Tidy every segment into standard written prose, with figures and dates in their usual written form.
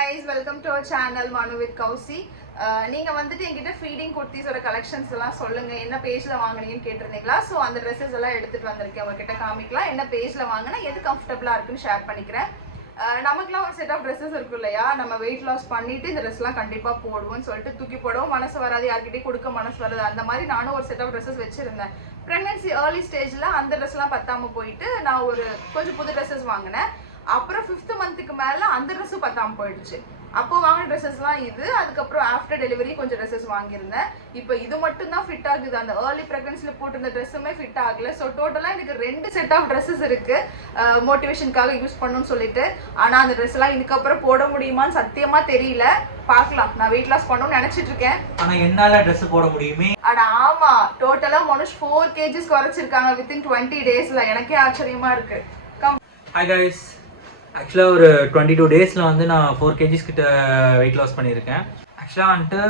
guys, welcome to our channel Manu with Kausi. நீங்க வந்துட்டு என்கிட்ட ஃபீடிங் குர்த்திஸோட கலெக்ஷன்ஸ் எல்லாம் சொல்லுங்க, என்ன பேஜ்ல வாங்குனீங்கன்னு கேட்டிருந்தீங்களா? ஸோ அந்த ட்ரெஸ்ஸஸ் எல்லாம் எடுத்துட்டு வந்திருக்கேன், உங்ககிட்ட காமிக்கலாம். என்ன பேஜ்ல வாங்கினா எது கம்ஃபர்டபுளா இருக்குன்னு ஷேர் பண்ணிக்கிறேன். நமக்குலாம் ஒரு செட் ஆஃப் ட்ரெஸ்ஸஸ் இருக்கும் இல்லையா, நம்ம வெயிட் லாஸ் பண்ணிட்டு இந்த ட்ரெஸ்லாம் கண்டிப்பா போடுவோம்னு சொல்லிட்டு தூக்கி போடுவோம், மனசு வராது, யார்கிட்டயும் கொடுக்க மனசு வராது. அந்த மாதிரி நானும் ஒரு செட் ஆஃப் ட்ரெஸ்ஸஸ் வச்சிருந்தேன். ப்ரெக்னன்சி ஏர்லி ஸ்டேஜ்ல அந்த ட்ரெஸ்லாம் பத்தாம போயிட்டு நான் ஒரு கொஞ்சம் புது ட்ரெஸ்ஸஸ் வாங்கினேன். அப்புறம் 5th மந்த்துக்கு மேல அந்த ட்ரெஸ்ஸும் பத்தாம போயிடுச்சு. அப்போ வாங்கின ட்ரெஸ்ஸஸ்லாம் இது. அதுக்கப்புறம் ஆஃப்டர் டெலிவரி கொஞ்சம் ட்ரெஸ்ஸஸ் வாங்கியிருந்தேன். இப்போ இது மட்டும் தான் ஃபிட் ஆகுது. அந்த ஏர்லி ப்ரெக்னன்சியில் போட்டிருந்த ட்ரெஸ்ஸுமே ஃபிட் ஆகல. ஸோ டோட்டலாக எனக்கு 2 செட் ஆஃப் ட்ரெஸ்ஸஸ் இருக்கு, மோட்டிவேஷனுக்காக யூஸ் பண்ணணும்னு சொல்லிட்டு. ஆனால் அந்த ட்ரெஸ் எல்லாம் இதுக்கப்புறம் போட முடியுமான்னு சத்தியமா தெரியல. பார்க்கலாம். நான் வெயிட் லாஸ் பண்ணணும்னு நினைச்சிட்டு இருக்கேன். ஆனா என்னால ட்ரெஸ் போட முடியுமே? அட ஆமா, டோட்டலா மனுஷ் 4 kgs குறைச்சிருக்காங்க வித்தின் 20 daysல. எனக்கே ஆச்சரியமா இருக்கு. ஹாய் கைஸ், ஆக்சுவலாக ஒரு 22 daysல வந்து நான் 4 kgs கிட்ட வெயிட் லாஸ் பண்ணியிருக்கேன். ஆக்சுவலாக வந்துட்டு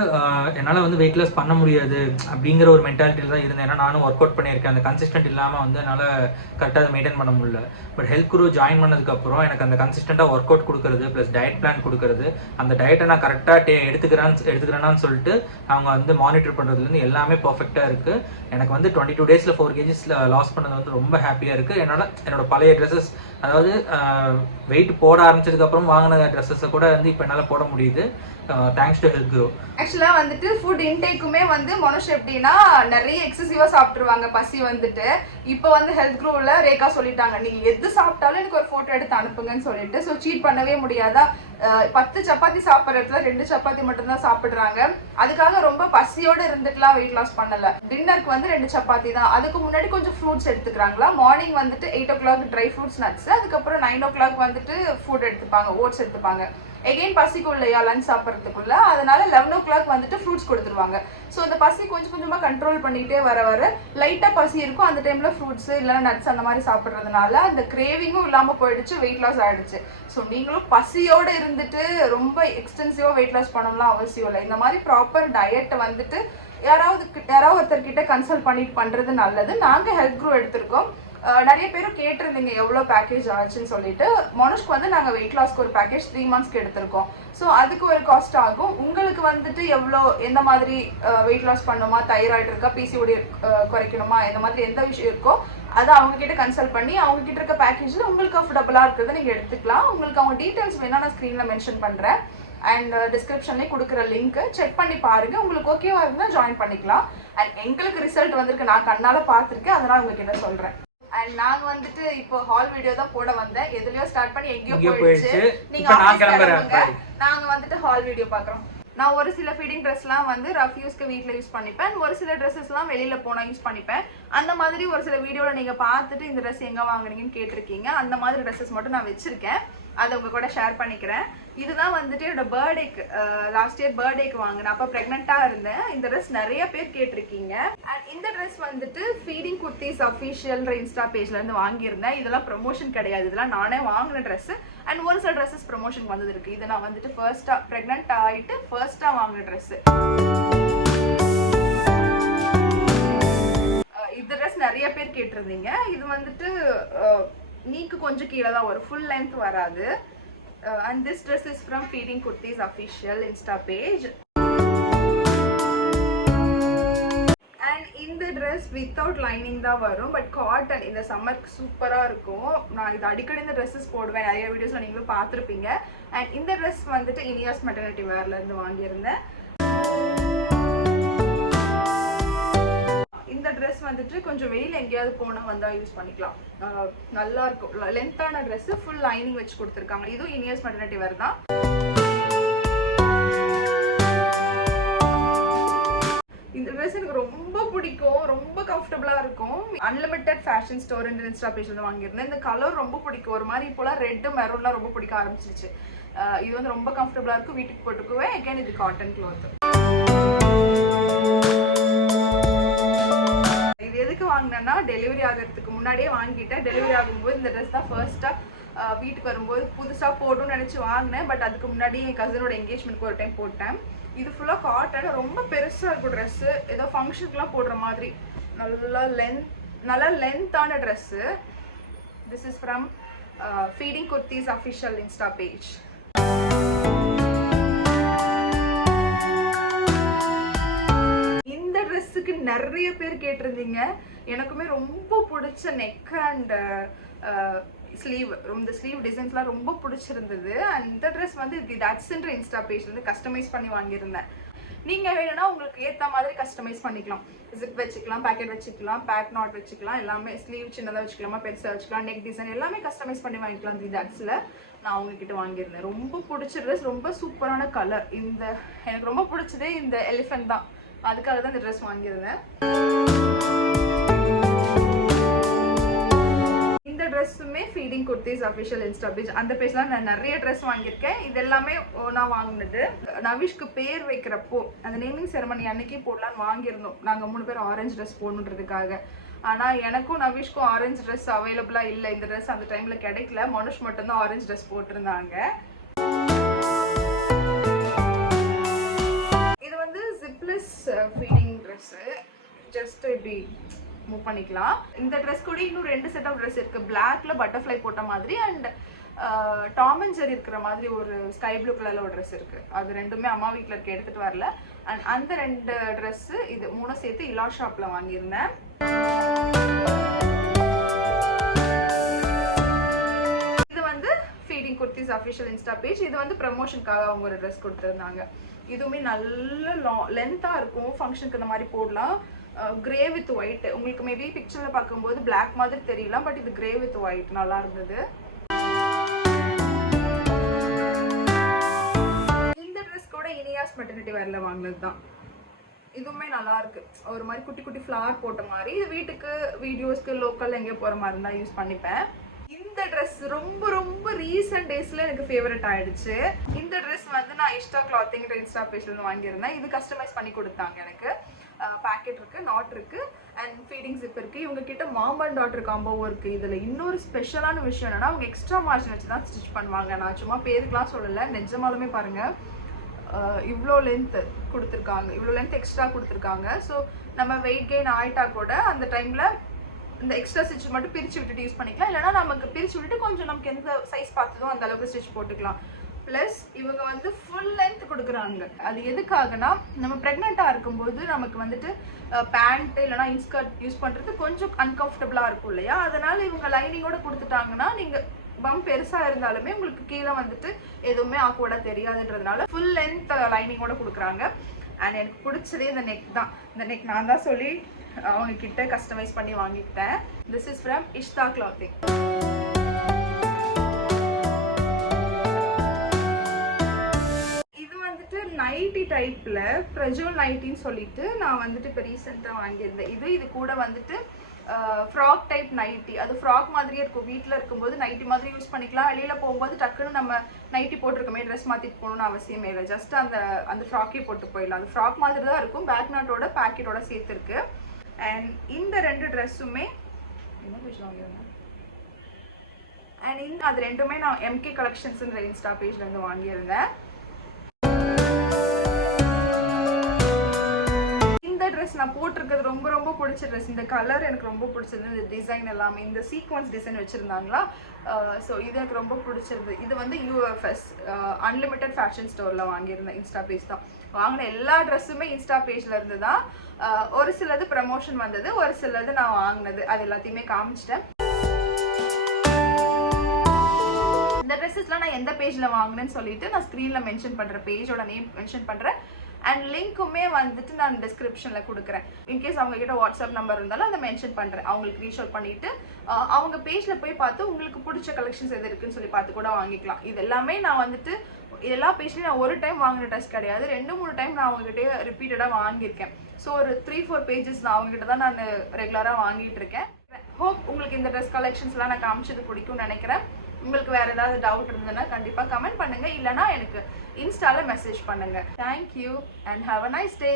என்னால் வந்து வெயிட் லாஸ் பண்ண முடியாது அப்படிங்கிற ஒரு மென்டாலிட்டியில் தான் இருந்தேன். ஏன்னா நானும் ஒர்க் அவுட் பண்ணியிருக்கேன். அந்த கன்சிஸ்டன்ட் இல்லாமல் வந்து என்னால் கரெக்டாக அதை மெயின்டைன் பண்ண முடியல. பட் ஹெல்த் குரூ ஜாயின் பண்ணதுக்கப்புறம் எனக்கு அந்த கன்சிஸ்டண்ட்டாக ஒர்க் அவுட் கொடுக்குறது ப்ளஸ் டயட் பிளான் கொடுக்குறது, அந்த டயட்டை நான் கரெக்டாக எடுத்துக்கிறேன்னு சொல்லிட்டு அவங்க வந்து மானிட்டர் பண்ணுறதுலேருந்து எல்லாமே பர்ஃபெக்டாக இருக்குது. எனக்கு வந்து 22 daysல 4 kgs லாஸ் பண்ணது வந்து ரொம்ப ஹாப்பியாக இருக்குது. என்னோட பழைய ட்ரெஸ்ஸஸ், அதாவது வெயிட் போட ஆரம்பிச்சதுக்கப்புறம் வாங்கின ட்ரெஸ்ஸஸை கூட வந்து இப்போ என்னால் போட முடியுது, தேங்க்ஸ் டு ஹெல்த் குரூ. ஆக்சுவலா வந்துட்டு ஃபுட் இன்டேக்குமே வந்து மனுஷன் எப்படின்னா நிறைய எக்ஸசிவா சாப்பிட்டுருவாங்க பசி வந்துட்டு. இப்போ வந்து ஹெல்த் குரூவ்ல ரேகா சொல்லிட்டாங்க, நீங்க எது சாப்பிட்டாலும் எனக்கு ஒரு போட்டோ எடுத்து அனுப்புங்கன்னு சொல்லிட்டு. ஸோ சீட் பண்ணவே முடியாதா? 10 சப்பாத்தி சாப்பிட்ற இடத்துல 2 சப்பாத்தி மட்டும் தான் சாப்பிடுறாங்க. அதுக்காக ரொம்ப பசியோட இருந்துட்டுலாம் வெயிட் லாஸ் பண்ணல. டின்னருக்கு வந்து 2 சப்பாத்தி தான். அதுக்கு முன்னாடி கொஞ்சம் ஃப்ரூட்ஸ் எடுத்துக்கிறாங்களா. மார்னிங் வந்துட்டு 8 o'clock ட்ரை ஃப்ரூட்ஸ் நட்ஸ், அதுக்கப்புறம் 9 o'clock வந்துட்டு ஃபுட் எடுத்துப்பாங்க, ஓட்ஸ் எடுத்துப்பாங்க. எகெயின் பசிக்கும் இல்லையா லஞ்ச் சாப்பிட்றதுக்குள்ள, அதனால 11 o'clock வந்துட்டு ஃப்ரூட்ஸ் கொடுத்துருவாங்க. ஸோ இந்த பசி கொஞ்சம் கொஞ்சமா கண்ட்ரோல் பண்ணிட்டே வர லைட்டா பசி இருக்கும். அந்த டைம்ல ஃப்ரூட்ஸ் இல்லைன்னா நட்ஸ் அந்த மாதிரி சாப்பிட்றதுனால அந்த கிரேவிங்கும் இல்லாம போயிடுச்சு, வெயிட் லாஸ் ஆயிடுச்சு. ஸோ நீங்களும் பசியோட இருந்துட்டு ரொம்ப எக்ஸ்டென்சிவா வெயிட் லாஸ் பண்ணணும்லாம் அவசியம் இல்லை. இந்த மாதிரி ப்ராப்பர் டயட்டை வந்துட்டு யாராவது ஒருத்தர்கிட்ட கன்சல்ட் பண்ணிட்டு பண்றது நல்லது. நாங்க ஹெல்த் குரூ எடுத்திருக்கோம். நிறைய பேரும் கேட்டிருந்தீங்க எவ்வளோ பேக்கேஜ் ஆச்சுன்னு சொல்லிட்டு. மனுஷ்க்கு வந்து நாங்கள் வெயிட் லாஸ்க்கு ஒரு பேக்கேஜ் 3 monthsக்கு எடுத்திருக்கோம். ஸோ அதுக்கு ஒரு காஸ்ட் ஆகும். உங்களுக்கு வந்துட்டு எவ்வளோ, எந்த மாதிரி வெயிட் லாஸ் பண்ணுமா, தைராய்டு இருக்கா, பிசிஓடி குறைக்கணுமா, இந்த மாதிரி எந்த விஷயம் இருக்கோ அதை அவங்க கிட்ட கன்சல்ட் பண்ணி அவங்க கிட்ட இருக்க பேக்கேஜில் உங்களுக்கு அஃபோர்டபுளாக இருக்கிறத நீங்கள் எடுத்துக்கலாம். உங்களுக்கு அவங்க டீட்டெயில்ஸ் வேணா நான் ஸ்க்ரீனில் மென்ஷன் பண்ணுறேன் அண்ட் டிஸ்கிரிப்ஷன்லேயே கொடுக்குற லிங்க் செக் பண்ணி பாருங்க. உங்களுக்கு ஓகேவா இருந்தால் ஜாயின் பண்ணிக்கலாம். அண்ட் எங்களுக்கு ரிசல்ட் வந்திருக்கு, நான் கண்ணால் பார்த்துருக்கேன், அதனால் உங்ககிட்ட சொல்கிறேன். அண்ட் நாங்க வந்துட்டு இப்போ ஹால் வீடியோ தான் போட வந்தேன். எதுலயோ ஸ்டார்ட் பண்ணி எங்கேயோ போயிடுச்சு. நீங்க நாங்க வந்துட்டு ஹால் வீடியோ பாக்குறோம். நான் ஒரு சில ஃபீடிங் ட்ரெஸ்லாம் வந்து ரஃப் யூஸ்க்கு வீட்டில் யூஸ் பண்ணிப்பேன். ஒரு சில ட்ரெஸ்ஸஸ்லாம் வெளியில போனால் யூஸ் பண்ணிப்பேன். அந்த மாதிரி ஒரு சில வீடியோவில் நீங்கள் பார்த்துட்டு இந்த ட்ரெஸ் எங்கே வாங்குனீங்கன்னு கேட்டிருக்கீங்க. அந்த மாதிரி ட்ரெஸ்ஸஸ் மட்டும் நான் வச்சிருக்கேன், அதை உங்க கூட ஷேர் பண்ணிக்கிறேன். இதுதான் வந்துட்டு என்னோட பர்த்டேக்கு, லாஸ்ட் இயர் பர்த்டேக்கு வாங்கினேன். அப்போ ப்ரெக்னெண்ட்டாக இருந்தேன். இந்த ட்ரெஸ் நிறைய பேர் கேட்டிருக்கீங்க. அண்ட் இந்த ட்ரெஸ் வந்துட்டு ஃபீடிங் குர்த்திஸ் அஃபிஷியல்ன்ற இன்ஸ்டா பேஜ்லேருந்து வாங்கியிருந்தேன். இதெல்லாம் ப்ரொமோஷன் கிடையாது, இதெல்லாம் நானே வாங்கின ட்ரெஸ். அண்ட் ஒரு சில ட்ரெஸ்ஸஸ் ப்ரொமோஷன் வந்தது இருக்கு. இதை நான் வந்துட்டு ப்ரெக்னென்ட் ஆகிட்டு ஃபர்ஸ்ட்டாக வாங்கின ட்ரெஸ். இந்த ட்ரெஸ் நிறைய பேர் கேட்டிருந்தீங்க. இது வந்துட்டு நீக்கு கொஞ்சம் கீழே தான் வரும், ஃபுல் லென்த் வராது. And this dress is from Feeding Kurtis official Insta page. And இந்த dress without lining தான் வரும், பட் காட்டன் இந்த சம்மருக்கு சூப்பராக இருக்கும். நான் இது அடிக்கடி இந்த ட்ரெஸ்ஸஸ் போடுவேன், நிறைய வீடியோஸில் நீங்களும் பார்த்துருப்பீங்க. அண்ட் இந்த ட்ரெஸ் வந்துட்டு இனியாஸ் மெட்டர்னிட்டி வேர்லேருந்து வாங்கியிருந்தேன். இந்த ட்ரெஸ் வந்துட்டு கொஞ்சம் வெயில் எங்கேயாவது போனால் வந்தால் யூஸ் பண்ணிக்கலாம், நல்லா இருக்கும். லென்த்தான ட்ரெஸ், ஃபுல் லைனிங் வச்சு கொடுத்துருக்காங்க. இதுவும் இனியஸ் மெட்டர்னிட்டி வேர் தான். இந்த ட்ரெஸ் எனக்கு ரொம்ப பிடிக்கும், ரொம்ப கம்ஃபர்டபுளாக இருக்கும். அன்லிமிட்டட் ஃபேஷன் ஸ்டோர் இன்ஸ்டா பேஜ்ல வாங்கியிருந்தேன். இந்த கலர் ரொம்ப பிடிக்கும், ஒரு மாதிரி இப்போலாம் ரெட் மெரூன்லாம் ரொம்ப பிடிக்க ஆரம்பிச்சிருச்சு. இது வந்து ரொம்ப கம்ஃபர்டபுளாக இருக்கும், வீட்டுக்கு போட்டுக்குவேன். அகைன் இது காட்டன் கிளாத். இது எதுக்கு வாங்கினேன்னா, டெலிவரி ஆகிறதுக்கு முன்னாடியே வாங்கிட்டேன். டெலிவரி ஆகும்போது இந்த ட்ரெஸ் தான் ஃபர்ஸ்ட்டாக வீட்டுக்கு வரும்போது புதுசாக போடணும்னு நினச்சி வாங்கினேன். பட் அதுக்கு முன்னாடி என் கசினோட என்கேஜ்மெண்ட்க்கு ஒரு டைம் போட்டேன். இது ஃபுல்லாக காட்டன், ரொம்ப பெருசாக இருக்கும் ட்ரெஸ்ஸு, ஏதோ ஃபங்க்ஷனுக்குலாம் போடுற மாதிரி. நல்லா லென்த்தான dress. This is from feeding kurtis official insta page. நிறைய பேர் கேட்டிருந்தீங்க. எனக்குமே ரொம்ப பிடிச்ச நெக் அண்ட் ஸ்லீவ், இந்த ஸ்லீவ் டிசைன்ஸ்லாம் ரொம்ப பிடிச்சிருந்தது. அண்ட் இந்த ட்ரெஸ் வந்து தட்ஸ்ன்ற இன்ஸ்டா பேஜ்லேருந்து கஸ்டமைஸ் பண்ணி வாங்கியிருந்தேன். நீங்கள் வேணும்னா உங்களுக்கு ஏற்ற மாதிரி கஸ்டமைஸ் பண்ணிக்கலாம். ஜிப் வச்சுக்கலாம், பேக்கெட் வச்சுக்கலாம், பேக் நாட் வச்சுக்கலாம், எல்லாமே ஸ்லீவ் சின்னதாக வச்சுக்கலாமா பெருசாக வச்சுக்கலாம், நெக் டிசைன் எல்லாமே கஸ்டமைஸ் பண்ணி வாங்கிக்கலாம். தி தட்ஸில் நான் அவங்கக்கிட்ட வாங்கியிருந்தேன். ரொம்ப பிடிச்ச ட்ரெஸ், ரொம்ப சூப்பரான கலர். இந்த எனக்கு ரொம்ப பிடிச்சதே இந்த எலிஃபென்ட் தான், அதுக்காக தான் இந்த ட்ரெஸ் வாங்கியிருந்தேன். இந்த ட்ரெஸ்ஸுமே feeding kurtis official insta page, அந்த பேஜ்லாம் நான் நிறைய ட்ரெஸ் வாங்கியிருக்கேன். இது எல்லாமே நான் வாங்கினது. நவிஷ்க்கு பேர் வைக்கிறப்போ அந்த நேமிங் செரமனி அன்னைக்கே போடலான்னு வாங்கியிருந்தோம். நாங்கள் 3 பேர் ஆரஞ்சு ட்ரெஸ் போடணுன்றதுக்காக. ஆனால் எனக்கும் நவிஷ்க்கும் ஆரஞ்சு ட்ரெஸ் அவைலபிளாக இல்லை. இந்த ட்ரெஸ் அந்த டைமில் கிடைக்கல. மனுஷ் மட்டும்தான் ஆரஞ்சு ட்ரெஸ் போட்டிருந்தாங்க. இது வந்து ஜிப்லெஸ் ஃபீடிங் ட்ரெஸ்ஸு. ஜஸ்ட் இப்படி மூவ் பண்ணிக்கலாம். இந்த ட்ரெஸ் கூட இன்னும் 2 செட் ஆஃப் ட்ரெஸ் இருக்குது. பிளாக்ல பட்டர்ஃப்ளை போட்ட மாதிரி அண்ட் டாம் அண்ட் ஜெர்ரி இருக்கிற மாதிரி ஒரு ஸ்கை ப்ளூ கலரில் ஒரு ட்ரெஸ் இருக்குது. அது ரெண்டுமே அம்மா வீட்டில் இருக்க எடுத்துகிட்டு வரல. அண்ட் அந்த 2 ட்ரெஸ்ஸு இது 3 சேர்த்து இலா ஷாப்பில் வாங்கியிருந்தேன். இது வந்து feeding kurtis official insta page. இது வந்து ப்ரமோஷனுக்காக அவங்க ஒரு ட்ரெஸ் கொடுத்துருந்தாங்க. இதுவுமே நல்ல லென்த்தாக இருக்கும், ஃபங்க்ஷனுக்கு இந்த மாதிரி போடலாம். Grey with white. உங்களுக்கு மேபி பிக்சரில் பார்க்கும்போது பிளாக் மாதிரி தெரியலாம், பட் இது கிரே வித் ஒயிட் நல்லா இருந்தது. இந்த ட்ரெஸ் கூட இனியாஸ் மெட்டர்னிட்டி வேர்ல வாங்கினது தான். இதுவுமே நல்லா இருக்கு. ஒரு மாதிரி குட்டி குட்டி ஃப்ளவர் போட்ட மாதிரி. இது வீட்டுக்கு வீடியோஸ்க்கு லோக்கல் எங்கேயோ போகிற மாதிரி இருந்தால் யூஸ் பண்ணிப்பேன். இந்த ட்ரெஸ் ரொம்ப ரொம்ப ரீசெண்ட் டேஸில் எனக்கு ஃபேவரட் ஆயிடுச்சு. இந்த ட்ரெஸ் வந்து நான் இஷ்டா கிளாத்திங்கிற இன்ஸ்டா பேஜ்லேருந்து வாங்கியிருந்தேன். இது கஸ்டமைஸ் பண்ணி கொடுத்தாங்க எனக்கு. பேக்கெட் இருக்குது, நாட் இருக்குது அண்ட் ஃபீடிங் ஜிப் இருக்குது. இவங்க கிட்ட மாம் அண்ட் டாட்டர் காம்போவும் இருக்குது. இதில் இன்னொரு ஸ்பெஷலான விஷயம் என்னென்னா அவங்க எக்ஸ்ட்ரா மார்ஜின் வச்சு தான் ஸ்டிச் பண்ணுவாங்க. நான் சும்மா பேருக்குலாம் சொல்லலை, நிஜமாலுமே பாருங்கள் இவ்வளோ லென்த் கொடுத்துருக்காங்க, இவ்வளோ லென்த் எக்ஸ்ட்ரா கொடுத்துருக்காங்க. ஸோ நம்ம வெயிட் கெயின் ஆகிட்டா கூட அந்த டைமில் இந்த எக்ஸ்ட்ரா ஸ்டிச் மட்டும் பிரித்து விட்டுட்டு யூஸ் பண்ணிக்கலாம். இல்லைனா நமக்கு பிரித்து விட்டுட்டு கொஞ்சம் நமக்கு எந்த சைஸ் பார்த்ததோ அந்த அளவுக்கு ஸ்டிச் போட்டுக்கலாம். ப்ளஸ் இவங்க வந்து ஃபுல் லென்த் கொடுக்குறாங்க. அது எதுக்காகனா நம்ம ப்ரெக்னெண்ட்டாக இருக்கும்போது நமக்கு வந்துட்டு பேண்ட் இல்லைனா இன்ஸ்கர்ட் யூஸ் பண்ணுறது கொஞ்சம் அன்கம்ஃபர்டபுளாக இருக்கும் இல்லையா? அதனால் இவங்க லைனிங்கோட கொடுத்துட்டாங்கன்னா நீங்கள் பம் பெருசாக இருந்தாலுமே உங்களுக்கு கீழே வந்துட்டு எதுவுமே ஆக்வர்டாக தெரியாதுன்றதுனால ஃபுல் லென்த் லைனிங்கோட கொடுக்குறாங்க. அண்ட் எனக்கு பிடிச்சதே இந்த நெக் தான். இந்த நெக் நான் தான் சொல்லி அவங்க கிட்ட கஸ்டமைஸ் பண்ணி வாங்கிட்டேன். This is from Ishta clothing. Nightie டைப்பில் ப்ரெஜோல் நைட்டின்னு சொல்லிட்டு நான் வந்துட்டு இப்போ ரீசெண்டாக வாங்கியிருந்தேன். இது கூட வந்துட்டு ஃப்ராக் டைப் நைட்டி. அது ஃப்ராக் மாதிரியே இருக்கும். வீட்டில் இருக்கும்போது நைட்டி மாதிரி யூஸ் பண்ணிக்கலாம். வெளியில் போகும்போது டக்குன்னு நம்ம நைட்டி போட்டிருக்கோமே ட்ரெஸ் மாற்றிட்டு போகணுன்னு அவசியமே இல்லை. ஜஸ்ட் அந்த ஃப்ராக்கே போட்டு போயிடலாம். அது ஃப்ராக் மாதிரி தான் இருக்கும். பேக் நாட்டோட பேக்கெட்டோட சேர்த்துருக்கு. அண்ட் இந்த 2 ட்ரெஸ்ஸுமே என்ன பேஜ் வாங்கியிருந்தேன். அண்ட் அது ரெண்டுமே நான் எம்கே கலெக்ஷன்ஸுன்ற இன்ஸ்டா பேஜ்லேருந்து வாங்கியிருந்தேன். இந்த ட்ரெஸ் நான் போட்டிருக்கிறது ரொம்ப ரொம்ப பிடிச்ச ட்ரெஸ். இந்த கலர் எனக்கு ரொம்ப பிடிச்சது. இந்த டிசைன் எல்லாமே இந்த சீக்வன்ஸ் டிசைன் வச்சுருந்தாங்களா. ஸோ இது எனக்கு ரொம்ப பிடிச்சிருது. இது வந்து யூஎஃப்எஸ் அன்லிமிட்டட் ஃபேஷன் ஸ்டோரில் வாங்கியிருந்தேன். இன்ஸ்டா பேஜ் தான் வாங்கின. எல்லா ட்ரெஸ்ஸுமே இன்ஸ்டா பேஜில் இருந்து தான். ஒரு சிலது ப்ரமோஷன் வந்தது, ஒரு சிலது நான் வாங்கினது. அது எல்லாத்தையுமே காமிச்சிட்டேன். இந்த ட்ரெஸ்ஸஸ்லாம் நான் எந்த பேஜில் வாங்கினேன்னு சொல்லிட்டு நான் ஸ்க்ரீனில் மென்ஷன் பண்ணுறேன். பேஜோட நேம் மென்ஷன் பண்ணுறேன். அண்ட் லிங்க்குமே வந்துட்டு நான் டிஸ்கிரிப்ஷனில் கொடுக்குறேன். இன்கேஸ் அவங்ககிட்ட வாட்ஸ்அப் நம்பர் இருந்தாலும் அதை மென்ஷன் பண்ணுறேன். அவங்களுக்கு ரீஷோட் பண்ணிவிட்டு அவங்க பேஜில் போய் பார்த்து உங்களுக்கு பிடிச்ச கலெக்ஷன்ஸ் எது இருக்குன்னு சொல்லி பார்த்து கூட வாங்கிக்கலாம். இது எல்லாமே நான் வந்துட்டு எல்லா பேஜ்லையும் நான் ஒரு டைம் வாங்கின ட்ரெஸ் கிடையாது. 2-3 டைம் நான் அவங்ககிட்டயே ரிப்பீட்டடாக வாங்கியிருக்கேன். ஸோ ஒரு 3-4 பேஜஸ் நான் அவங்ககிட்ட தான் நான் ரெகுலராக வாங்கிட்டு இருக்கேன். ஹோப் உங்களுக்கு இந்த ட்ரெஸ் கலெக்ஷன்ஸ்லாம் நான் காமிச்சது பிடிக்கும்னு நினைக்கிறேன். உங்களுக்கு வேறு ஏதாவது டவுட் இருந்ததுன்னா கண்டிப்பாக கமெண்ட் பண்ணுங்கள். இல்லைனா எனக்கு இன்ஸ்டாவில் மெசேஜ் பண்ணுங்கள். Thank you and have a nice day.